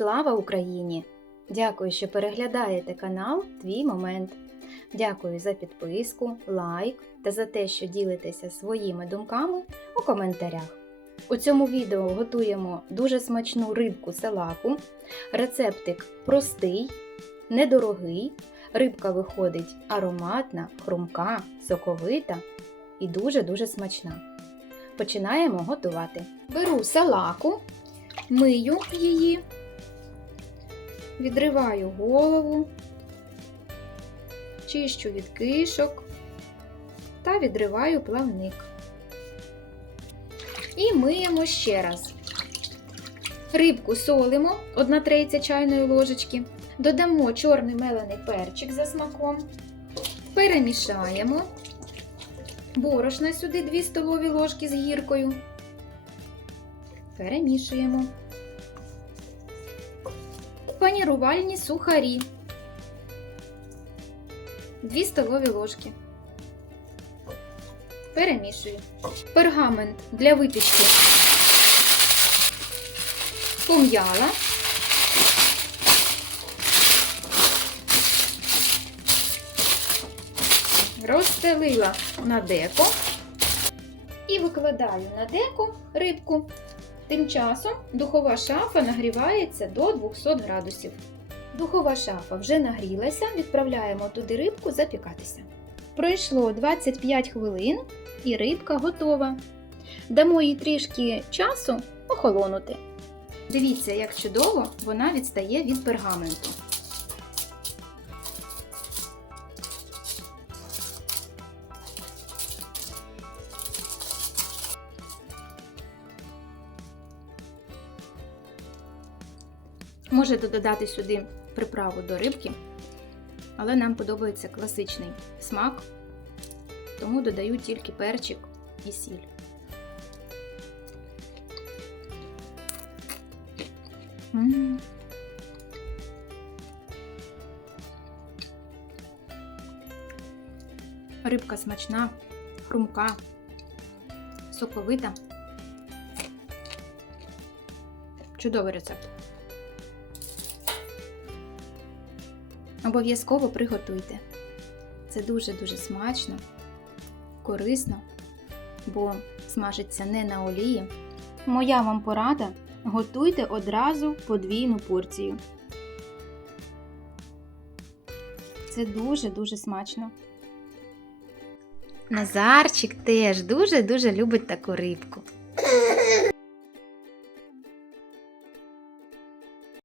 Слава Україні! Дякую, що переглядаєте канал Твій Момент. Дякую за підписку, лайк та за те, що ділитеся своїми думками у коментарях. У цьому відео готуємо дуже смачну рибку селаку. Рецептик простий, недорогий. Рибка виходить ароматна, хрумка, соковита і дуже-дуже смачна. Починаємо готувати. Беру салаку, мию її, відриваю голову, чищу від кишок та відриваю плавник. І миємо ще раз. Рибку солимо 1 третя чайної ложечки. Додамо чорний мелений перчик за смаком. Перемішаємо. Борошна сюди 2 столові ложки з гіркою. Перемішуємо. Панірувальні сухарі. 2 столові ложки. Перемішую. Пергамент для випічки пом'яла. Розстелила на деко і викладаю на деко рибку. Тим часом духова шафа нагрівається до 200 градусів. Духова шафа вже нагрілася, відправляємо туди рибку запікатися. Пройшло 25 хвилин і рибка готова. Дамо їй трішки часу охолонути. Дивіться, як чудово вона відстає від пергаменту. Можете додати сюди приправу до рибки, але нам подобається класичний смак, тому додаю тільки перчик і сіль. М. Рибка смачна, хрумка, соковита. Чудовий рецепт. Обов'язково приготуйте. Це дуже-дуже смачно, корисно, бо смажиться не на олії. Моя вам порада готуйте одразу подвійну порцію. Це дуже-дуже смачно. Назарчик теж дуже-дуже любить таку рибку.